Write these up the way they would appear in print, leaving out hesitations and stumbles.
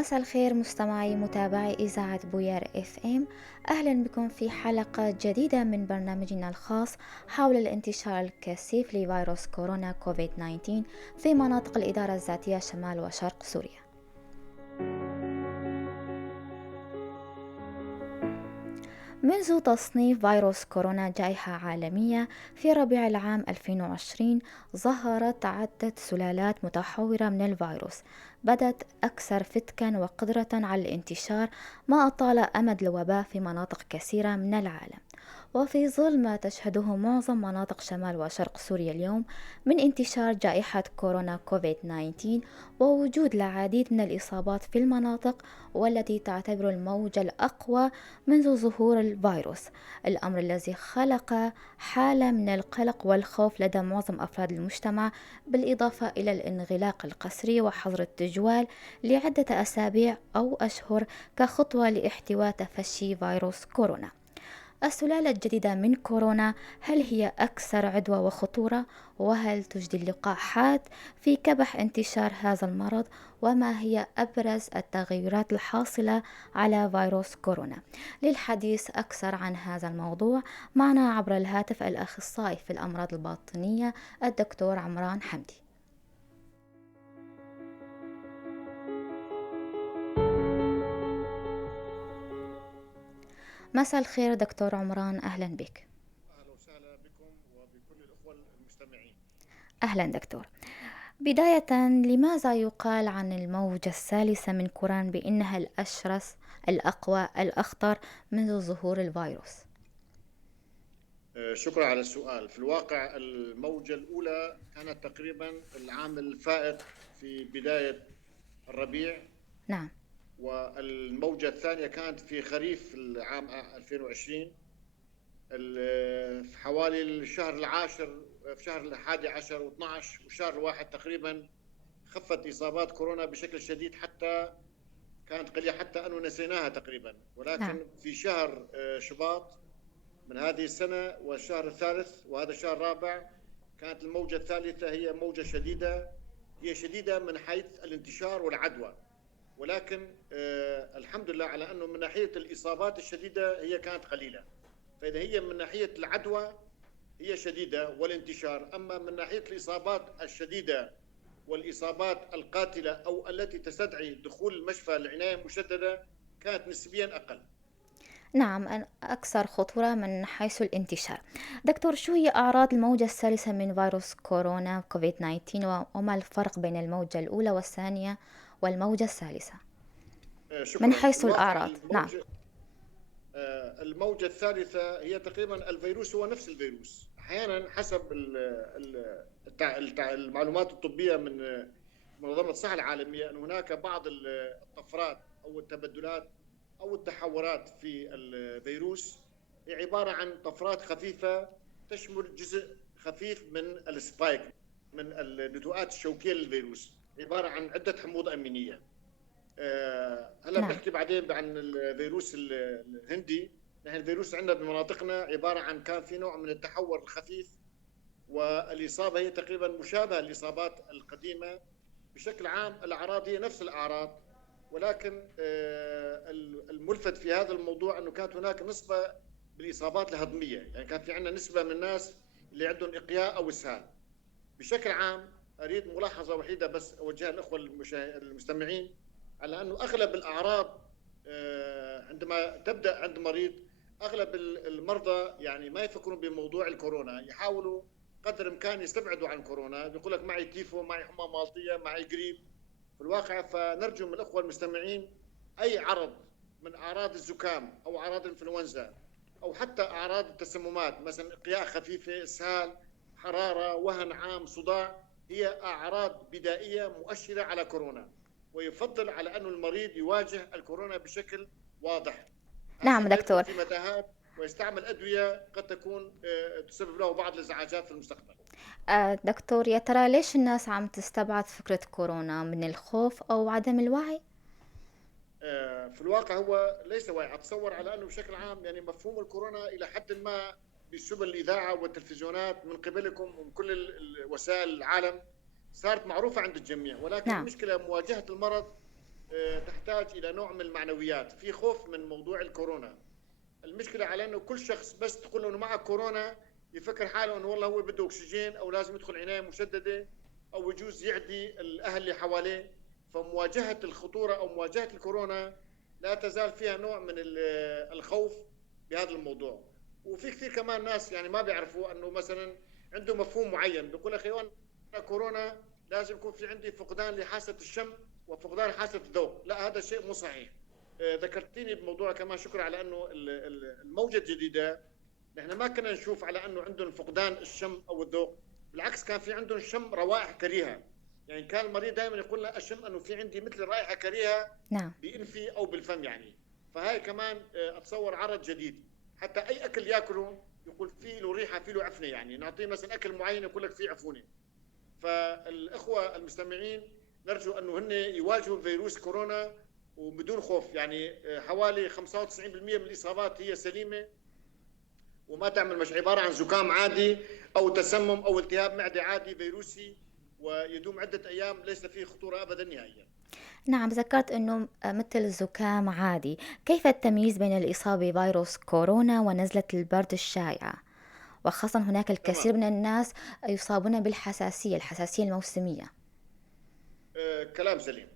مساء الخير مستمعي متابعي إذاعة بويار اف ام. أهلا بكم في حلقة جديدة من برنامجنا الخاص حول الانتشار الكثيف لفيروس كورونا كوفيد 19 في مناطق الإدارة الذاتية شمال وشرق سوريا. منذ تصنيف فيروس كورونا جائحة عالمية في ربيع العام 2020، ظهرت عدة سلالات متحورة من الفيروس بدت أكثر فتكا وقدرة على الانتشار، ما أطال أمد الوباء في مناطق كثيرة من العالم. وفي ظل ما تشهده معظم مناطق شمال وشرق سوريا اليوم من انتشار جائحة كورونا كوفيد 19 ووجود العديد من الإصابات في المناطق، والتي تعتبر الموجة الأقوى منذ ظهور الفيروس، الأمر الذي خلق حالة من القلق والخوف لدى معظم أفراد المجتمع، بالإضافة إلى الانغلاق القسري وحظر التجوال لعدة أسابيع أو أشهر كخطوة لاحتواء تفشي فيروس كورونا. السلالة الجديدة من كورونا، هل هي أكثر عدوى وخطورة؟ وهل تجدي اللقاحات في كبح انتشار هذا المرض؟ وما هي أبرز التغيرات الحاصلة على فيروس كورونا؟ للحديث أكثر عن هذا الموضوع معنا عبر الهاتف الأخصائي في الأمراض الباطنية الدكتور عمران حمدي. مساء الخير دكتور عمران، أهلا بك. أهلا وسهلا بكم وبكل الأخوة المستمعين. أهلا دكتور. بداية، لماذا يقال عن الموجة الثالثة من كورونا بأنها الأشرس، الأقوى، الأخطر منذ ظهور الفيروس؟ شكرا على السؤال. في الواقع الموجة الأولى كانت تقريبا العام الفائت في بداية الربيع، نعم. والموجة الثانية كانت في خريف العام 2020 في حوالي الشهر العاشر، في شهر الحادي عشر و12 وشهر الواحد تقريبا خفت إصابات كورونا بشكل شديد، حتى كانت قليلة حتى أنه نسيناها تقريبا. نعم. ولكن في شهر شباط من هذه السنة والشهر الثالث وهذا الشهر الرابع كانت الموجة الثالثة هي موجة شديدة، هي شديدة من حيث الانتشار والعدوى، ولكن الحمد لله على أنه من ناحية الإصابات الشديدة هي كانت قليلة. فإذا هي من ناحية العدوى هي شديدة والانتشار، أما من ناحية الإصابات الشديدة والإصابات القاتلة أو التي تستدعي دخول المشفى العناية المشددة كانت نسبيا أقل. نعم، أكثر خطورة من حيث الانتشار. دكتور، شو هي أعراض الموجة الثالثة من فيروس كورونا كوفيد 19، وما الفرق بين الموجة الأولى والثانية والموجة الثالثة من شكرا. في حيث الواقع الأعراض؟ نعم. الموجة الثالثة هي تقريبا الفيروس هو نفس الفيروس، أحيانا حسب المعلومات الطبية من منظمة الصحة العالمية أن هناك بعض الطفرات أو التبدلات أو التحورات في الفيروس، هي عبارة عن طفرات خفيفة تشمل جزء خفيف من السبايك، من النتوءات الشوكية للفيروس، عبارة عن عدة حموض أمينية. هلا نعم. بنحكي بعدين عن الفيروس الهندي. نحن الفيروس عندنا بمناطقنا عباره عن كان في نوع من التحور الخفيف، والاصابه هي تقريبا مشابهه للاصابات القديمه. بشكل عام الاعراض هي نفس الاعراض، ولكن الملفت في هذا الموضوع انه كانت هناك نسبه بالاصابات الهضميه، يعني كان في عندنا نسبه من الناس اللي عندهم اقياء او اسهال. بشكل عام اريد ملاحظه وحيده بس اوجهها للاخوه المستمعين، على انه اغلب الاعراض عندما تبدا عند مريض، اغلب المرضى يعني ما يفكرون بموضوع الكورونا، يحاولوا قدر الامكان يستبعدوا عن كورونا، بيقول لك معي تيفو، معي حمى مالطيه، معي قريب. في الواقع فنرجو من الاخوه المستمعين اي عرض من اعراض الزكام او اعراض الانفلونزا او حتى اعراض التسممات، مثلا اقياء خفيفه، اسهال، حراره، وهن عام، صداع، هي اعراض بدائيه مؤشره على كورونا، ويفضل على أن المريض يواجه الكورونا بشكل واضح نعم أحسن ما يدخل دكتور. في متاهات ويستعمل أدوية قد تكون تسبب له بعض الإزعاجات في المستقبل. دكتور، يا ترى ليش الناس عم تستبعد فكرة كورونا؟ من الخوف أو عدم الوعي؟ في الواقع هو ليس وعي، أتصور على أنه بشكل عام يعني مفهوم الكورونا إلى حد ما بسبل الإذاعة والتلفزيونات من قبلكم ومن كل وسائل العالم صارت معروفة عند الجميع، ولكن نعم. المشكلة مواجهة المرض تحتاج الى نوع من المعنويات. في خوف من موضوع الكورونا. المشكله على انه كل شخص بس تقول له انه معك كورونا يفكر حاله انه والله هو بده اكسجين او لازم يدخل عنايه مشدده او يجوز يعدي الاهل اللي حواليه. فمواجهه الخطوره او مواجهه الكورونا لا تزال فيها نوع من الخوف بهذا الموضوع. وفي كثير كمان ناس يعني ما بيعرفوا انه مثلا عنده مفهوم معين، بيقول اخي وانا كورونا لازم يكون في عندي فقدان لحاسه الشم وفقدان حاسه الذوق. لا، هذا شيء مو صحيح. ذكرتيني بموضوع كمان، شكرا على انه الموجه الجديده نحن ما كنا نشوف على انه عندهم فقدان الشم او الذوق، بالعكس كان في عندهم شم روائح كريهه. يعني كان المريض دائما يقول لا اشم انه في عندي مثل رائحه كريهه نعم. بانفي او بالفم يعني. فهاي كمان اتصور عرض جديد. حتى اي اكل ياكله يقول في له ريحه، في له عفنه، يعني نعطيه مثلا اكل معين يقول لك فيه عفونه. فالاخوه المستمعين نرجو انه هن يواجهوا فيروس كورونا وبدون خوف. يعني حوالي 95% من الاصابات هي سليمه وما تعمل، مش عباره عن زكام عادي او تسمم او التهاب معده عادي فيروسي ويدوم عده ايام، ليس فيه خطوره ابدا نهائيا. نعم، ذكرت أنه مثل الزكام عادي. كيف التمييز بين الإصابة بفيروس كورونا ونزلة البرد الشائعة؟ وخاصة هناك الكثير تمام. من الناس يصابون بالحساسية، الحساسية الموسمية. كلام سليم.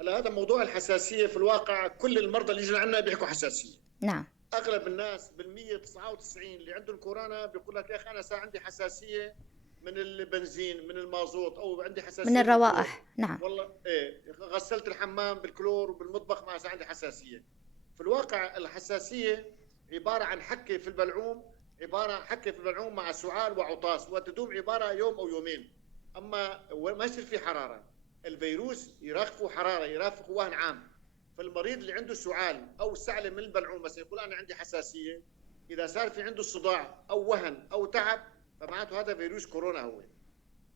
هلا هذا موضوع الحساسيه، في الواقع كل المرضى اللي يجوا عندنا بيحكوا حساسيه. نعم. اغلب الناس بالمية 99 اللي عندهم كورونا بيقول لك يا اخي انا صار عندي حساسيه من البنزين، من المازوت، او عندي من حساسيه من الكلور. الروائح. نعم. والله ايه، غسلت الحمام بالكلور وبالمطبخ ما صار عندي حساسيه. في الواقع الحساسيه عباره عن حكه في البلعوم، عباره عن حكه في البلعوم مع سعال وعطاس، وتدوم عباره يوم او يومين. اما ما يصير في حراره. الفيروس يرافقه حراره، يرافقه وهن عام. فالمريض اللي عنده سعال او سعله من البلعوم مثلا يقول انا عندي حساسيه، اذا صار في عنده صداع او وهن او تعب فمعناته هذا فيروس كورونا هو.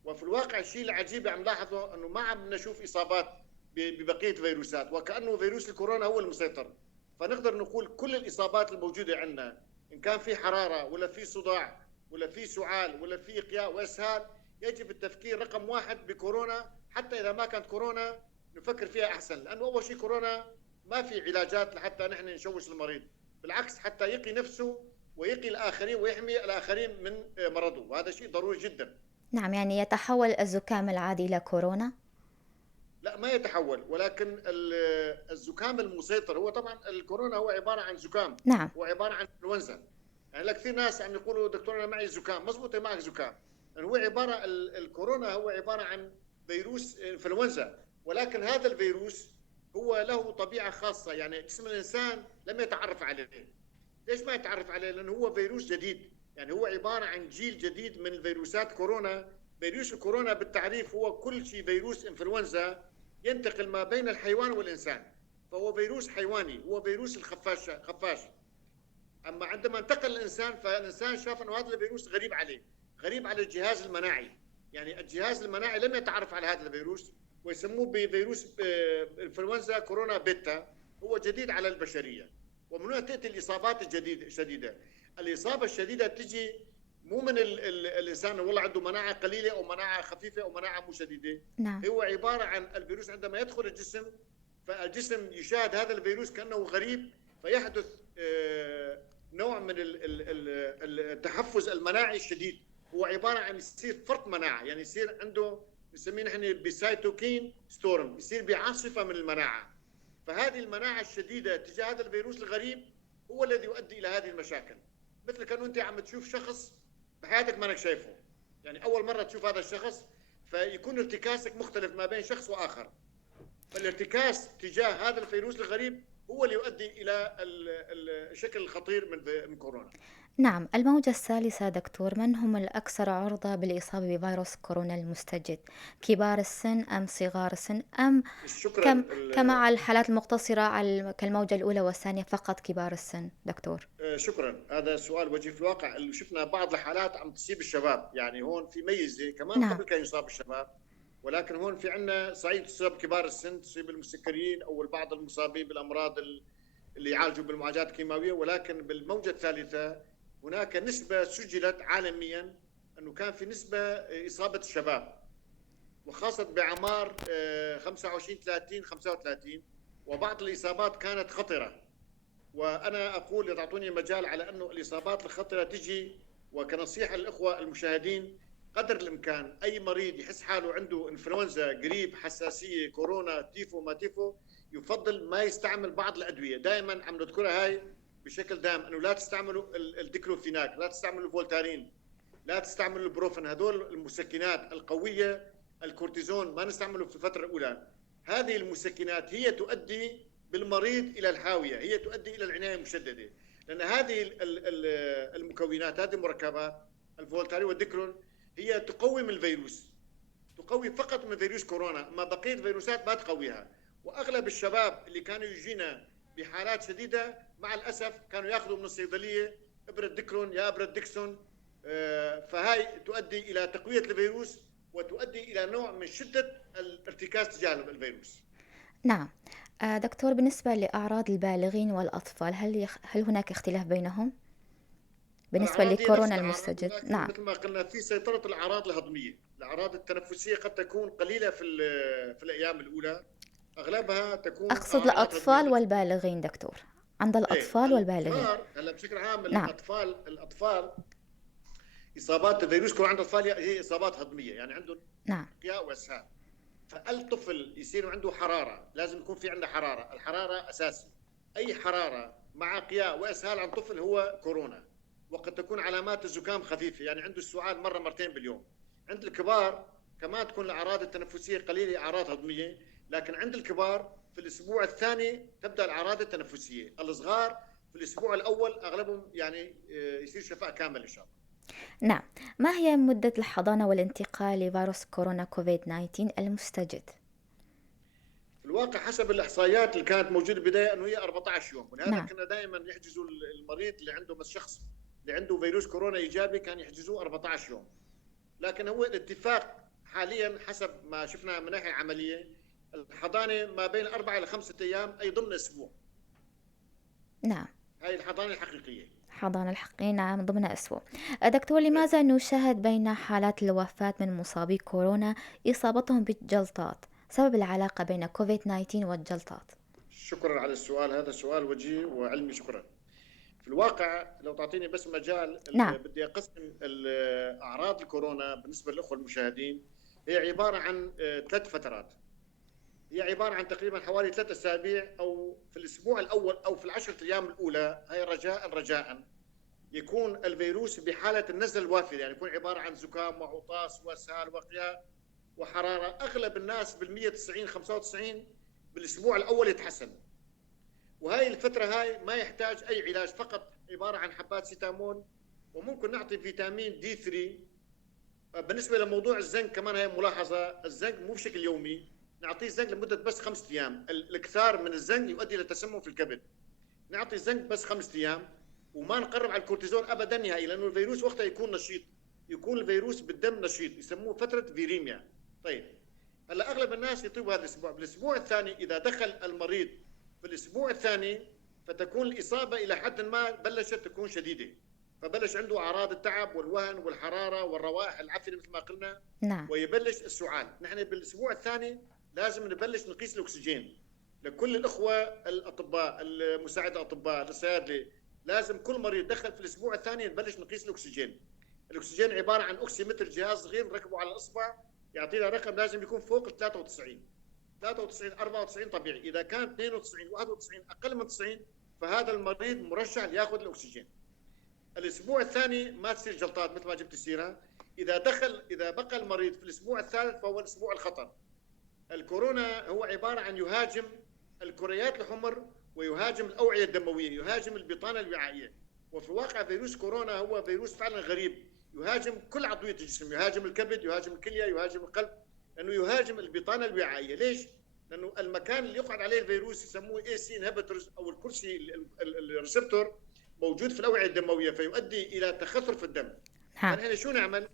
وفي الواقع الشيء العجيب عم لاحظه انه ما عم نشوف اصابات ببقيه الفيروسات، وكانه فيروس الكورونا هو المسيطر. فنقدر نقول كل الاصابات الموجوده عندنا ان كان في حراره ولا في صداع ولا في سعال ولا في قياء واسهال، يجب التفكير رقم واحد بكورونا. حتى اذا ما كانت كورونا نفكر فيها احسن، لانه اول شيء كورونا ما في علاجات لحتى نحن نشوش المريض، بالعكس حتى يقي نفسه ويقي الاخرين ويحمي الاخرين من مرضه، وهذا شيء ضروري جدا. نعم، يعني يتحول الزكام العادي إلى كورونا؟ لا، ما يتحول، ولكن الزكام المسيطر هو طبعا الكورونا هو عباره عن زكام، نعم. هو عباره عن انفلونزا. يعني لك كثير ناس عم يقولوا دكتور انا معي زكام، مضبوط معك زكام، يعني هو عباره الكورونا هو عباره عن فيروس انفلونزا، ولكن هذا الفيروس هو له طبيعه خاصه، يعني جسم الانسان لم يتعرف عليه. ليش ما يتعرف عليه؟ لانه هو فيروس جديد، يعني هو عباره عن جيل جديد من الفيروسات كورونا. فيروس الكورونا بالتعريف هو كل شيء فيروس انفلونزا ينتقل ما بين الحيوان والانسان، فهو فيروس حيواني، هو فيروس خفاش. اما عندما انتقل الانسان فالانسان شاف انه هذا الفيروس غريب عليه، غريب على الجهاز المناعي. يعني الجهاز المناعي لم يتعرف على هذا الفيروس ويسموه بفيروس انفلونزا كورونا بيتا، هو جديد على البشريه. ومن هنا تاتي الاصابات الشديده. الاصابه الشديده تجي مو من الانسان والله عنده مناعه قليله او مناعه خفيفه او مناعه مو شديده. نعم. هو عباره عن الفيروس عندما يدخل الجسم فالجسم يشاهد هذا الفيروس كانه غريب، فيحدث نوع من التحفز المناعي الشديد. هو عباره عن يصير فرط مناعه، يعني يصير عنده نسميه نحن بسايتوكين ستورم، يصير بعاصفه من المناعه. فهذه المناعه الشديده تجاه هذا الفيروس الغريب هو الذي يؤدي الى هذه المشاكل. مثل كانه انت عم تشوف شخص بحياتك ما انك شايفه، يعني اول مره تشوف هذا الشخص فيكون ارتكاسك مختلف ما بين شخص واخر. فالارتكاس تجاه هذا الفيروس الغريب هو اللي يؤدي الى الشكل الخطير من كورونا. نعم، الموجة الثالثة دكتور، من هم الأكثر عرضة بالإصابة بفيروس كورونا المستجد؟ كبار السن أم صغار السن أم شكرا. كما الحالات المقتصرة كالموجة الأولى والثانية فقط كبار السن دكتور؟ شكرا، هذا سؤال وجيه. في الواقع اللي شفنا بعض الحالات عم تصيب الشباب، يعني هون في ميزه كمان. نعم. قبل كان يصاب الشباب، ولكن هون في عندنا صعيد تصيب كبار السن، تصيب المسكرين او البعض المصابين بالامراض اللي يعالجوا بالمعالجات الكيماويه. ولكن بالموجه الثالثه هناك نسبه سجلت عالميا انه كان في نسبه اصابه الشباب، وخاصه باعمار 25 30 35. وبعض الإصابات كانت خطرة. وأنا أقول إذا تعطوني مجال على أنه الإصابات الخطرة تجي، وكنصيحة للإخوة المشاهدين قدر الإمكان أي مريض يحس حاله عنده إنفلونزا، قريب، حساسية، كورونا، تيفو، ما تيفو، يفضل ما يستعمل بعض الأدوية. دائما عم نذكرها هاي بشكل دائم، أنه لا تستعملوا الديكلوفيناك، لا تستعملوا الفولتارين، لا تستعملوا البروفين، هذول المسكنات القوية. الكورتيزون ما نستعمله في الفترة الأولى. هذه المسكنات هي تؤدي بالمريض إلى الهاوية، هي تؤدي إلى العناية المشددة، لأن هذه المكونات، هذه المركبات الفولتارين والديكلون، هي تقوي من الفيروس، تقوي فقط من فيروس كورونا، اما بقيه الفيروسات ما تقويها. واغلب الشباب اللي كانوا يجينا بحالات شديده مع الاسف كانوا ياخذوا من الصيدليه ابره ديكلون يا ابره ديكسون. فهاي تؤدي الى تقويه الفيروس، وتؤدي الى نوع من شده الارتكاز تجاه الفيروس. نعم. دكتور، بالنسبة لأعراض البالغين والأطفال، هل هناك اختلاف بينهم بالنسبة الاعراض هي نفس لكورونا الاعراض، المستجد؟ ولكن نعم. مثل ما قلنا في سيطره الاعراض الهضميه. الاعراض التنفسيه قد تكون قليله في الايام الاولى، اغلبها تكون أقصد اعراض هضميه. الأطفال والبالغين دكتور، عند ايه الأطفال والبالغين. الكبار هلا بشكل عام، نعم. الاطفال اصابات فيروس كورونا عند الاطفال هي اصابات هضميه، يعني عندهم نعم. قياء واسهال. فالطفل يصير عنده حراره، لازم يكون في عنده حراره، الحراره اساسي. اي حراره مع قياء واسهال عند طفل هو كورونا. وقد تكون علامات الزكام خفيفه، يعني عنده السعال مره مرتين باليوم. عند الكبار كمان تكون الاعراض التنفسيه قليله، اعراض هضميه، لكن عند الكبار في الاسبوع الثاني تبدا الاعراض التنفسيه. الصغار في الاسبوع الاول اغلبهم يعني يصير شفاء كامل ان شاء الله. نعم. ما هي مدة الحضانة والانتقال لفيروس كورونا كوفيد 19 المستجد؟ في الواقع حسب الاحصائيات اللي كانت موجوده بالبدايه انه هي 14 يوم، ولهذا نعم. كنا دائما يحجزوا المريض اللي عنده الشخص اللي عنده فيروس كورونا ايجابي كان يحجزوه 14 يوم. لكن هو الاتفاق حاليا حسب ما شفنا من ناحيه عمليه، الحضانه ما بين 4 الى 5 ايام، اي ضمن اسبوع. نعم. هاي الحضانه الحقيقيه. حضانة الحقيقة، نعم، ضمن أسبوع. دكتور، إيه. لماذا نشاهد بين حالات الوفاة من مصابي كورونا إصابتهم بالجلطات؟ سبب العلاقة بين كوفيد 19 والجلطات؟ شكرا على السؤال، هذا سؤال وجيه وعلمي. شكرا. في الواقع لو تعطيني بس مجال، نعم. بدي اقسم اعراض الكورونا بالنسبه للاخوه المشاهدين. هي عباره عن 3 فترات. هي عباره عن تقريبا حوالي 3 اسابيع، او في الاسبوع الاول او في ال10 ايام الاولى. هي رجاء يكون الفيروس بحاله النزله الوافره، يعني يكون عباره عن زكام وعطاس واسهال وقياء وحراره. اغلب الناس بال 190 95 بالاسبوع الاول يتحسن. وهي الفترة هاي ما يحتاج أي علاج، فقط عبارة عن حبات سيتامول، وممكن نعطي فيتامين دي 3. بالنسبة لموضوع الزنك كمان هي ملاحظة، الزنك مو بشكل يومي، نعطيه زنك لمدة بس 5 أيام. الإكثار من الزنك يؤدي إلى تسمم في الكبد. نعطي زنك بس 5 أيام، وما نقرب على الكورتيزون أبدا نهائي، لأنه الفيروس وقتها يكون نشيط، يكون الفيروس بالدم نشيط، يسموه فترة فيريميا. طيب هلا أغلب الناس يطيبوا هذا الأسبوع. بالأسبوع الثاني إذا دخل المريض في الاسبوع الثاني، فتكون الاصابه الى حد ما بلشت تكون شديده، فبلش عنده اعراض التعب والوهن والحراره والروائح العفنه مثل ما قلنا، نعم. ويبلش السعال. نحن بالاسبوع الثاني لازم نبلش نقيس الاكسجين لكل الاخوه الاطباء، المساعد الاطباء، الصيادله. لازم كل مريض دخل في الاسبوع الثاني نبلش نقيس الاكسجين. الاكسجين عباره عن اوكسيمتر، جهاز صغير نركبه على الاصبع يعطينا رقم لازم يكون فوق ال 93. 93 94 طبيعي. اذا كان 92 91 اقل من 90 فهذا المريض مرشح لياخذ الاكسجين. الاسبوع الثاني ما تصير جلطات مثل ما جبت السيره. اذا بقى المريض في الاسبوع الثالث فهو الاسبوع الخطر. الكورونا هو عباره عن يهاجم الكريات الحمر، ويهاجم الاوعيه الدمويه، يهاجم البطانه الوعائيه. وفي الواقع فيروس كورونا هو فيروس فعلا غريب، يهاجم كل عضويه الجسم، يهاجم الكبد، يهاجم الكليه، يهاجم القلب، لانه يهاجم البطانه الوعائيه. ليش؟ لانه المكان اللي يقعد عليه الفيروس يسموه اي سي انهبيتورز، او الكرسي الريسبتور موجود في الاوعيه الدمويه، فيؤدي الى تخثر في الدم. نعم. فنحن شو نعمل؟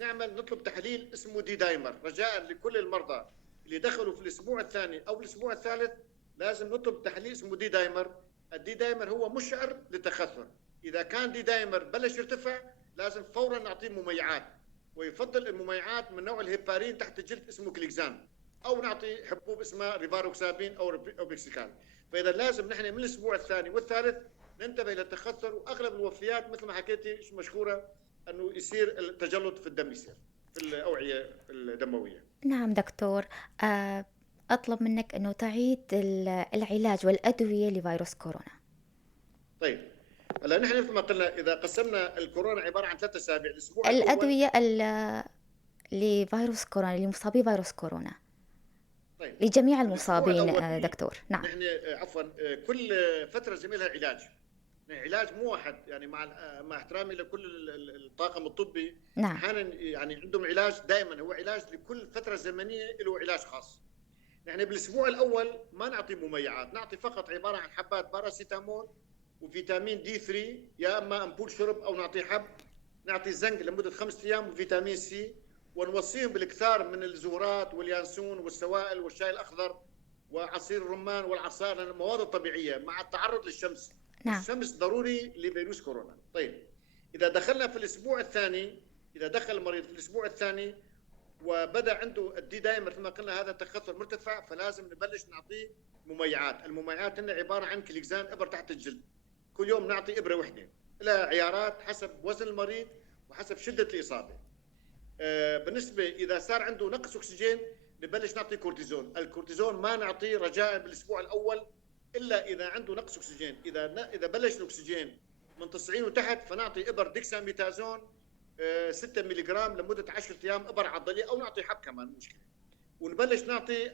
نطلب تحليل اسمه دي دايمر، رجاء لكل المرضى اللي دخلوا في الاسبوع الثاني او الاسبوع الثالث لازم نطلب تحليل اسمه دي دايمر. الدي دايمر هو مشعر للتخثر. اذا كان دي دايمر بلش يرتفع لازم فورا نعطيه مميعات، ويفضل المميعات من نوع الهيبارين تحت الجلد اسمه كليكزان. او نعطي حبوب اسمها ريفاروكسابين او بيكسيكان. فاذا لازم نحن من الاسبوع الثاني والثالث ننتبه للتخثر، واغلب الوفيات مثل ما حكيتي مشكوره انه يصير التجلط في الدم، يصير في الاوعيه الدمويه. نعم دكتور. آه، أطلب منك أنه تعيد العلاج والأدوية لفيروس كورونا. طيب، هلا نحن مثل ما قلنا اذا قسمنا الكورونا عباره عن 3 اسابيع. الاسبوع الاول، الأدوية لفيروس كورونا، لمصابي فيروس كورونا، طيب لجميع الاسبوع المصابين الاول دكتور. نعم. نحن عفوا كل فتره زي لها علاج. علاج مو واحد، يعني مع احترامي لكل الطاقم الطبي، نعم. احيانا يعني عندهم علاج دائما، هو علاج لكل فتره زمنيه له علاج خاص. نحن بالاسبوع الاول ما نعطي مميعات، نعطي فقط عباره عن حبات باراسيتامول وفيتامين دي 3، يا اما امبول شرب او نعطي حب. نعطي زنك لمده 5 ايام وفيتامين سي، ونوصيهم بالاكثار من الزهورات واليانسون والسوائل والشاي الاخضر وعصير الرمان والعصائر، لان المواد الطبيعيه مع التعرض للشمس. نعم. الشمس ضروري لفيروس كورونا. طيب، اذا دخلنا في الاسبوع الثاني، اذا دخل المريض في الاسبوع الثاني وبدا عنده الدي دايم مثل ما قلنا هذا التخثر مرتفع، فلازم نبلش نعطيه مميعات. المميعات هن عباره عن كليكزان، ابر تحت الجلد. كل يوم نعطي ابره وحده، لها عيارات حسب وزن المريض وحسب شده الاصابه. بالنسبه اذا صار عنده نقص اكسجين نبلش نعطي كورتيزون. الكورتيزون ما نعطيه رجاء بالاسبوع الاول الا اذا عنده نقص اكسجين. اذا بلش الاكسجين من 90 وتحت فنعطي ابر ديكساميتازون 6 ملغ لمده 10 ايام، ابر عضليه، او نعطي حب كمان مشكله. ونبلش نعطي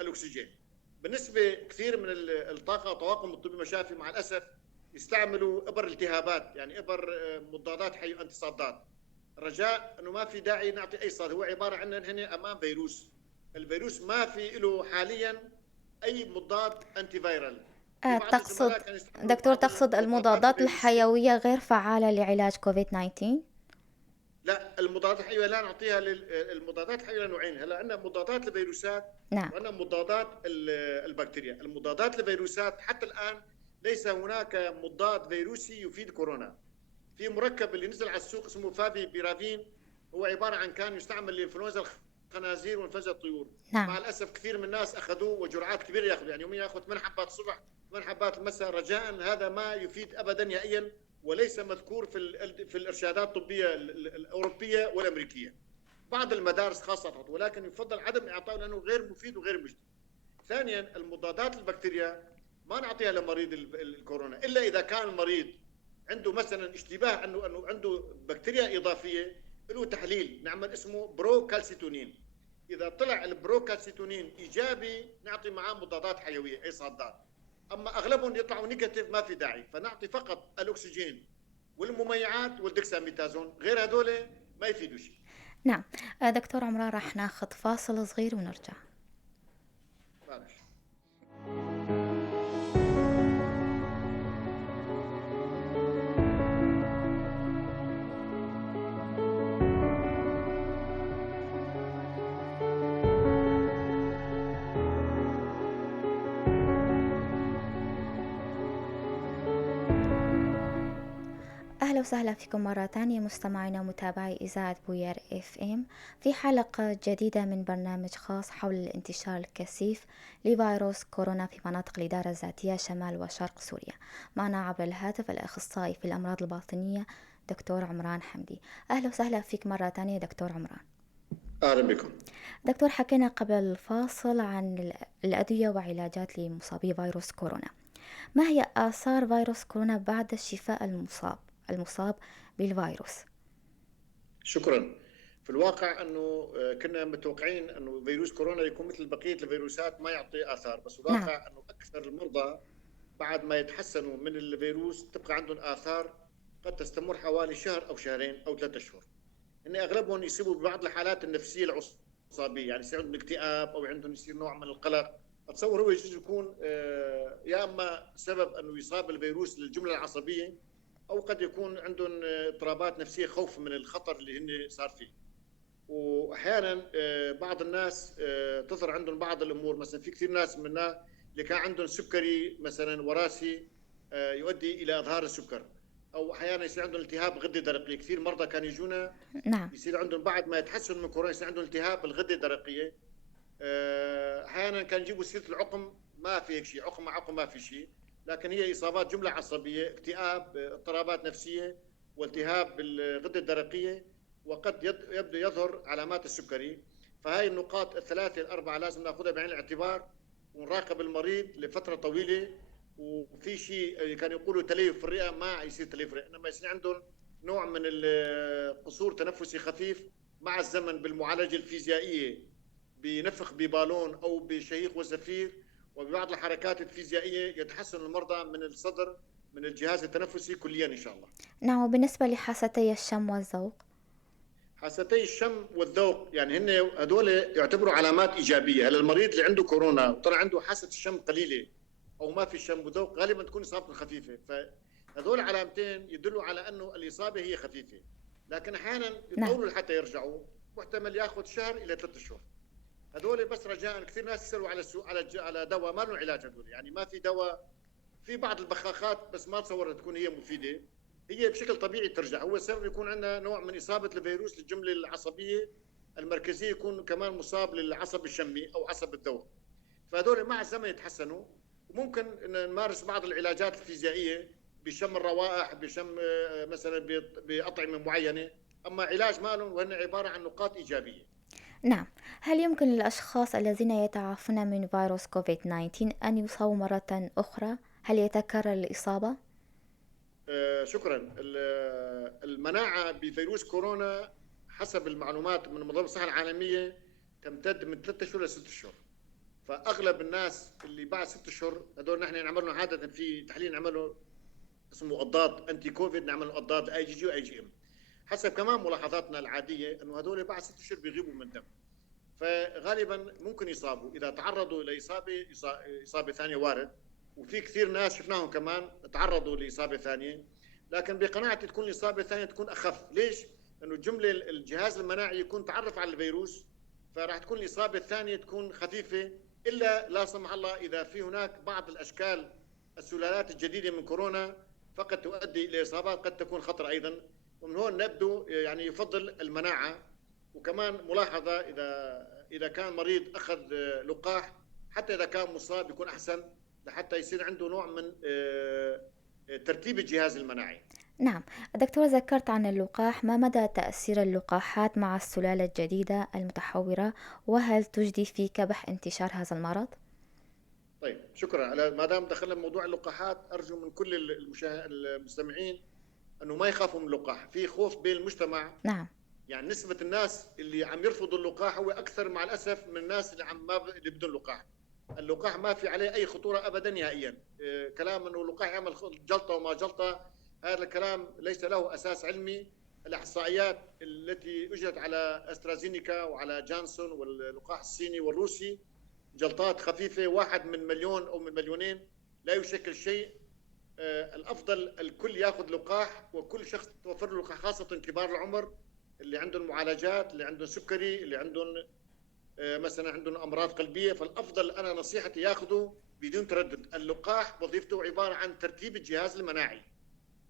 الاكسجين. بالنسبه كثير من الطاقه طواقم الطب المشافي مع الاسف يستعملوا ابر التهابات، يعني ابر مضادات انتصادات. رجاء انه ما في داعي نعطي اي صاد، هو عباره عن هنا امام فيروس. الفيروس ما في له حاليا اي مضاد انتي فيرال. في بعض تقصد الزملاء كانوا يستعملوا دكتور، بعض تقصد المضادات المضادات الفيروسيه. الحيوية غير فعالة لعلاج كوفيد 19؟ لا، المضادات الحيويه لا نعطيها. المضادات الحيويه نوعين، هلا عندنا مضادات الفيروسات نعم. وعندنا مضادات البكتيريا. المضادات الفيروسات حتى الان ليس هناك مضاد فيروسي يفيد كورونا. في مركب اللي نزل على السوق اسمه فافي بيرافين، هو عباره عن كان يستعمل لانفلونزا الخنازير وانفلونزا الطيور. نعم. مع الاسف كثير من الناس اخذوه وجرعات كبيره ياخذوا، يعني يوميا ياخذ 8 حبات الصبح 8 حبات المساء. رجاء هذا ما يفيد ابدا نهائيا، وليس مذكور في الارشادات الطبيه الاوروبيه والامريكيه. بعض المدارس خاصه، ولكن يفضل عدم اعطائه لانه غير مفيد وغير مجدي. ثانيا، المضادات البكتيريا ما نعطيها لمريض الكورونا الا اذا كان المريض عنده مثلا اشتباه انه عنده بكتيريا اضافيه، له تحليل نعمل اسمه بروكالسيتونين. اذا طلع البروكالسيتونين ايجابي نعطي معاه مضادات حيويه اي صادات. اما اغلبهم يطلعوا نيجاتيف ما في داعي، فنعطي فقط الاكسجين والمميعات والدكساميتازون، غير هذول ما يفيدوا شيء. نعم. دكتور عمران، راح ناخذ فاصل صغير ونرجع. معلش. أهلا وسهلا فيكم مرة تانية مستمعينا ومتابعي إذاعة بوير اف ام في حلقة جديدة من برنامج خاص حول الانتشار الكثيف لفيروس كورونا في مناطق الإدارة الذاتية شمال وشرق سوريا. معنا عبر الهاتف الأخصائي في الأمراض الباطنية دكتور عمران حمدي. أهلا وسهلا فيك مرة تانية دكتور عمران. اهلا بكم. دكتور، حكينا قبل الفاصل عن الأدوية وعلاجات لمصابي فيروس كورونا. ما هي آثار فيروس كورونا بعد شفاء المصاب بالفيروس؟ شكرا. في الواقع انه كنا متوقعين انه فيروس كورونا يكون مثل بقيه الفيروسات ما يعطي اثار، بس نعم. الواقع انه اكثر المرضى بعد ما يتحسنوا من الفيروس تبقى عندهم اثار قد تستمر حوالي شهر او شهرين او 3 اشهر. ان اغلبهم يصيبوا ببعض الحالات النفسيه العصابيه، يعني يصير عندهم اكتئاب او عندهم يصير نوع من القلق. اتصور هو يجوز يكون يا اما سبب انه يصاب الفيروس للجمله العصبيه، او قد يكون عندهم اضطرابات نفسيه، خوف من الخطر اللي هن صار فيه. واحيانا بعض الناس تظهر عندهم بعض الامور، مثلا في كثير ناس منا اللي كان عندهم سكري مثلا وراثي يؤدي الى اظهار السكر، او احيانا يصير عندهم التهاب غده درقيه. كثير مرضى كانوا يجونا نعم. يصير عندهم بعد ما يتحسنوا من كورونا يصير عندهم التهاب الغده الدرقيه، احيانا كان يجيبوا سيره العقم، ما في هيك شيء، عقم مع عقم ما في شيء، لكن هي اصابات جمله عصبيه، اكتئاب، اضطرابات نفسيه، والتهاب بالغده الدرقيه، وقد يبدو يظهر علامات السكري. فهاي النقاط الثلاثه الاربعه لازم ناخذها بعين الاعتبار، ونراقب المريض لفتره طويله. وفي شيء كانوا يقولوا تليف في الرئه، ما يصير تليف في الرئه، انما يصير عندهم نوع من القصور تنفسي خفيف مع الزمن بالمعالجه الفيزيائيه، بنفخ ببالون او بشهيق وزفير، وببعض الحركات الفيزيائيه يتحسن المرضى من الصدر، من الجهاز التنفسي كليا ان شاء الله. نعم، وبالنسبة لحاستي الشم والذوق؟ حاستي الشم والذوق يعني هن هدول يعتبروا علامات ايجابيه. هلا المريض اللي عنده كورونا وطلع عنده حاسه الشم قليله او ما في شم وذوق، غالبا تكون اصابته خفيفه، فهذول علامتين يدلوا على انه الاصابه هي خفيفه. لكن احيانا نعم. يطولوا لحتى يرجعوا، محتمل ياخذ شهر الى 3 اشهر. هذول بس رجاء، كثير ناس يسالوا على على دواء، ما له علاج هذول، يعني ما في دواء. في بعض البخاخات بس ما تصور تكون هي مفيده، هي بشكل طبيعي ترجع. هو السبب يكون عندنا نوع من اصابه الفيروس للجمله العصبيه المركزيه، يكون كمان مصاب للعصب الشمي او عصب الذوق. فهذول مع الزمن يتحسنوا، وممكن ان نمارس بعض العلاجات الفيزيائيه بشم الروائح، بشم مثلا باطعمه معينه، اما علاج ما لهم، وهن عباره عن نقاط ايجابيه. نعم. هل يمكن للأشخاص الذين يتعافون من فيروس كوفيد-19 أن يصابوا مرة أخرى؟ هل يتكرر الإصابة؟ شكرا. المناعه بفيروس كورونا حسب المعلومات من منظمه الصحه العالميه تمتد من 3 اشهر ل 6 اشهر. فاغلب الناس اللي بعد 6 اشهر هذول نحن نعمل لهم عاده في تحليل، نعمله اسمه اضداد انتي كوفيد، نعمل اضداد اي جي جي واي جي ام. حسب كمان ملاحظاتنا العاديه انه هذول بعد 6 اشهر بيغيبوا من الدم، فغالبا ممكن يصابوا اذا تعرضوا لاصابه، اصابه ثانيه وارد. وفي كثير ناس شفناهم كمان تعرضوا لاصابه ثانيه، لكن بقناعتي تكون الاصابه الثانيه تكون اخف. ليش؟ لانه الجمله الجهاز المناعي يكون تعرف على الفيروس، فراح تكون الاصابه الثانيه تكون خفيفه، الا لا سمح الله اذا في هناك بعض الاشكال السلالات الجديده من كورونا فقد تؤدي الى اصابات قد تكون خطر ايضا. ومن هون نبدو يعني يفضل المناعه. وكمان ملاحظه، اذا كان مريض اخذ لقاح، حتى اذا كان مصاب يكون احسن، لحتى يصير عنده نوع من ترتيب الجهاز المناعي. نعم. دكتور، ذكرت عن اللقاح، ما مدى تأثير اللقاحات مع السلالة الجديدة المتحورة، وهل تجدي في كبح انتشار هذا المرض؟ طيب شكرا. ما دام دخلنا بموضوع اللقاحات، ارجو من كل المستمعين انه ما يخافوا من اللقاح. في خوف بين المجتمع، نعم. يعني نسبة الناس اللي عم يرفضوا اللقاح هو أكثر مع الأسف من الناس اللي اللي بدون لقاح. اللقاح ما في عليه أي خطورة أبدا نهائيا. كلام أنه اللقاح يعمل جلطة وما جلطة، هذا الكلام ليس له أساس علمي. الإحصائيات التي أجرت على أسترازينيكا وعلى جانسون واللقاح الصيني والروسي، جلطات خفيفة، 1 من 1,000,000 أو من 2,000,000 لا يشكل شيء. الأفضل الكل يأخذ لقاح، وكل شخص توفر له لقاح، خاصة كبار العمر اللي عندهم معالجات، اللي عندهم سكري، اللي عندهم مثلا عندهم امراض قلبيه. فالافضل انا نصيحتي ياخذوا بدون تردد. اللقاح وظيفته عباره عن ترتيب الجهاز المناعي،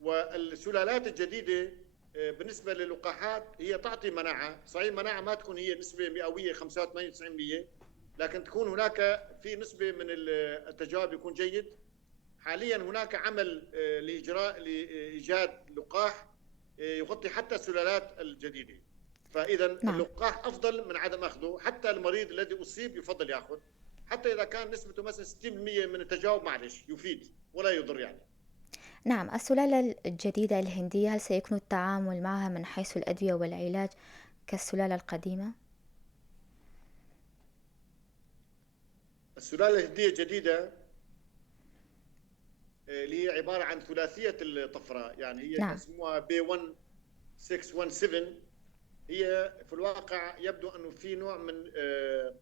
والسلالات الجديده بالنسبه للقاحات هي تعطي مناعه. صحيح المناعه ما تكون هي نسبه مئويه 85 90%، لكن تكون هناك في نسبه من التجاوب يكون جيد. حاليا هناك عمل لايجاد لقاح يغطي حتى السلالات الجديده. فاذا نعم. اللقاح افضل من عدم اخذه. حتى المريض الذي اصيب يفضل ياخذ، حتى اذا كان نسبته مثلا 60% من التجاوب، معلش يفيد ولا يضر يعني. نعم. السلالة الجديدة الهندية، هل سيكون التعامل معها من حيث الأدوية والعلاج كالسلالة القديمة؟ السلاله الهنديه الجديده اللي هي عباره عن ثلاثيه الطفره، يعني هي نعم. اسمها بي 1617. هي في الواقع يبدو انه في نوع من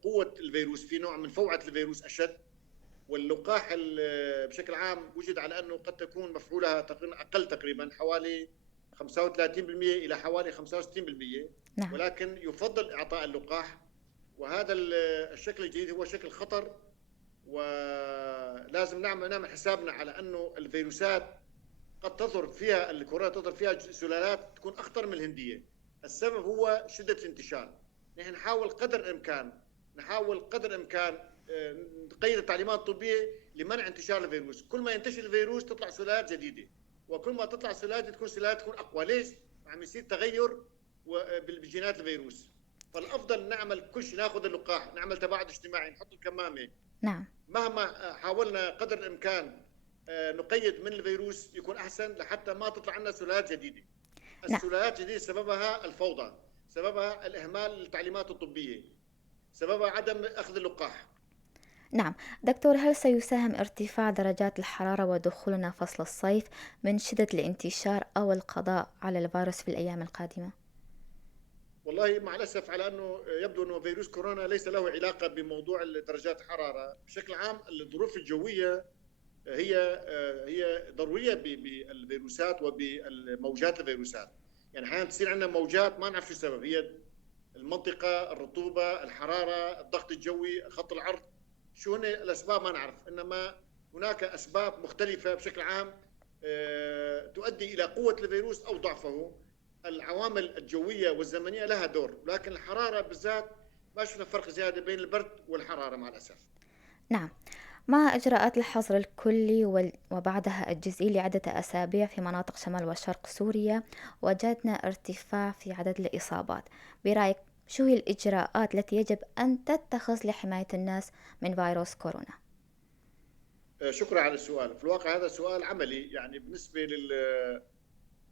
قوه الفيروس، في نوع من فوعه الفيروس اشد. واللقاح بشكل عام وجد على انه قد تكون مفعولها تقريبا اقل، تقريبا حوالي 35% الى حوالي 65%. نعم. ولكن يفضل اعطاء اللقاح. وهذا الشكل الجديد هو شكل خطر، ولازم نعمل حسابنا على انه الفيروسات قد تظهر فيها، الكورونا تظهر فيها سلالات تكون اخطر من الهنديه. السبب هو شده الانتشار. نحن نحاول قدر الامكان نحاول قدر الامكان نقيد التعليمات الطبيه لمنع انتشار الفيروس. كل ما ينتشر الفيروس تطلع سلالات جديده، وكل ما تطلع سلالات تكون سلالات تكون اقوى. ليش؟ عم يصير تغير بالجينات الفيروس. فالافضل نعمل كل شيء، ناخذ اللقاح، نعمل تباعد اجتماعي، نحط الكمامه. نعم. مهما حاولنا قدر الامكان نقيد من الفيروس يكون احسن، لحتى ما تطلع عندنا سلالات جديده. نعم. السلالات الجديده سببها الفوضى، سببها الاهمال للتعليمات الطبيه، سببها عدم اخذ اللقاح. نعم. دكتور، هل سيساهم ارتفاع درجات الحرارة ودخولنا فصل الصيف من شدة الانتشار أو القضاء على الفيروس في الأيام القادمة؟ والله مع الاسف على انه يبدو انه فيروس كورونا ليس له علاقه بموضوع درجات الحراره. بشكل عام الظروف الجويه هي ضروريه بالفيروسات وبالموجات الفيروسات. يعني احيانا تصير عندنا موجات ما نعرف شو السبب، هي المنطقه، الرطوبه، الحراره، الضغط الجوي، خط العرض، شو هن الاسباب ما نعرف. انما هناك اسباب مختلفه بشكل عام تؤدي الى قوه الفيروس او ضعفه. العوامل الجويه والزمنيه لها دور، لكن الحراره بالذات ما شفنا فرق زياده بين البرد والحراره مع الاسف. نعم. مع إجراءات الحظر الكلي وبعدها الجزئي لعدة أسابيع في مناطق شمال وشرق سوريا، وجدنا ارتفاع في عدد الإصابات. برأيك شو هي الإجراءات التي يجب أن تتخذ لحماية الناس من فيروس كورونا؟ شكرا على السؤال. في الواقع هذا سؤال عملي، يعني بالنسبه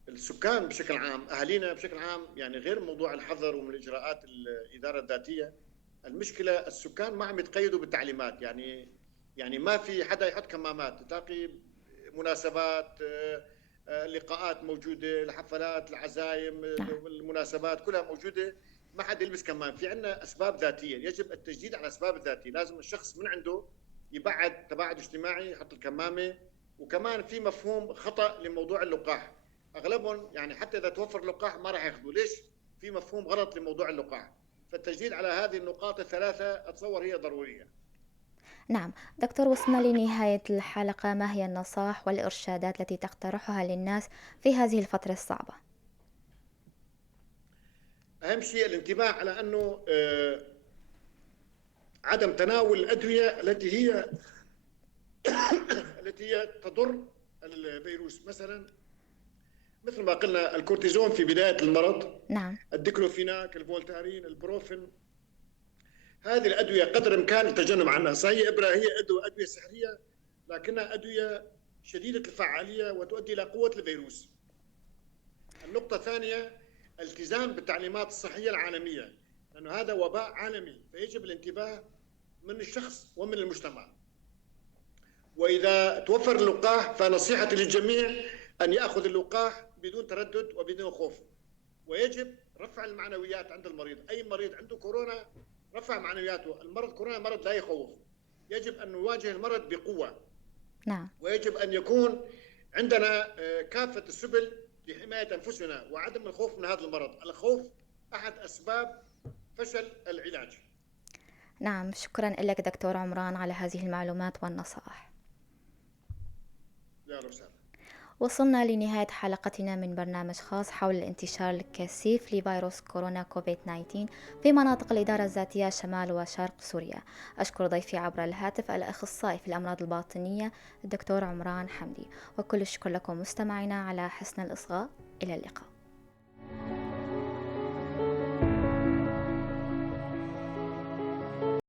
للسكان بشكل عام، اهالينا بشكل عام، يعني غير موضوع الحظر ومن الاجراءات الاداره الذاتيه. المشكله السكان ما عم يتقيدوا بالتعليمات. يعني ما في حدا يحط كمامات. تلاقي مناسبات، لقاءات موجوده، الحفلات، العزايم، نعم. المناسبات كلها موجوده، ما حد يلبس كمام. في عندنا اسباب ذاتيه، يجب التجديد على الاسباب الذاتيه. لازم الشخص من عنده يبعد تباعد اجتماعي، يحط الكمامه. وكمان في مفهوم خطا لموضوع اللقاح. اغلبهم يعني حتى اذا توفر اللقاح ما راح ياخذوه. ليش؟ في مفهوم غلط لموضوع اللقاح. فالتجديد على هذه النقاط الثلاثه اتصور هي ضروريه. نعم. دكتور، وصلنا لنهاية الحلقة. ما هي النصائح والإرشادات التي تقترحها للناس في هذه الفترة الصعبة؟ اهم شيء الانتباه على انه عدم تناول الادويه التي هي تضر الفيروس. مثل ما قلنا الكورتيزون في بدايه المرض، نعم. الديكلوفيناك، الفولتارين، البروفين. هذه الادويه قدر الامكان التجنب عنها. صحيح ابره هي ادويه سحريه، لكنها ادويه شديده الفعاليه وتؤدي الى قوه الفيروس. النقطه الثانيه الالتزام بالتعليمات الصحيه العالميه، لانه هذا وباء عالمي، فيجب الانتباه من الشخص ومن المجتمع. واذا توفر اللقاح فنصيحتي للجميع ان ياخذ اللقاح بدون تردد وبدون خوف. ويجب رفع المعنويات عند المريض. اي مريض عنده كورونا رفع معنوياته. المرض كورونا مرض لا يخوف، يجب ان نواجه المرض بقوه. نعم. ويجب ان يكون عندنا كافه السبل لحمايه انفسنا وعدم الخوف من هذا المرض. الخوف احد اسباب فشل العلاج. نعم. شكرا لك دكتور عمران على هذه المعلومات والنصائح. يا رب. وصلنا لنهاية حلقتنا من برنامج خاص حول الانتشار الكثيف لفيروس كورونا كوفيد 19 في مناطق الإدارة الذاتية شمال وشرق سوريا. أشكر ضيفي عبر الهاتف الأخصائي في الأمراض الباطنية الدكتور عمران حمدي، وكل الشكر لكم مستمعينا على حسن الإصغاء. إلى اللقاء.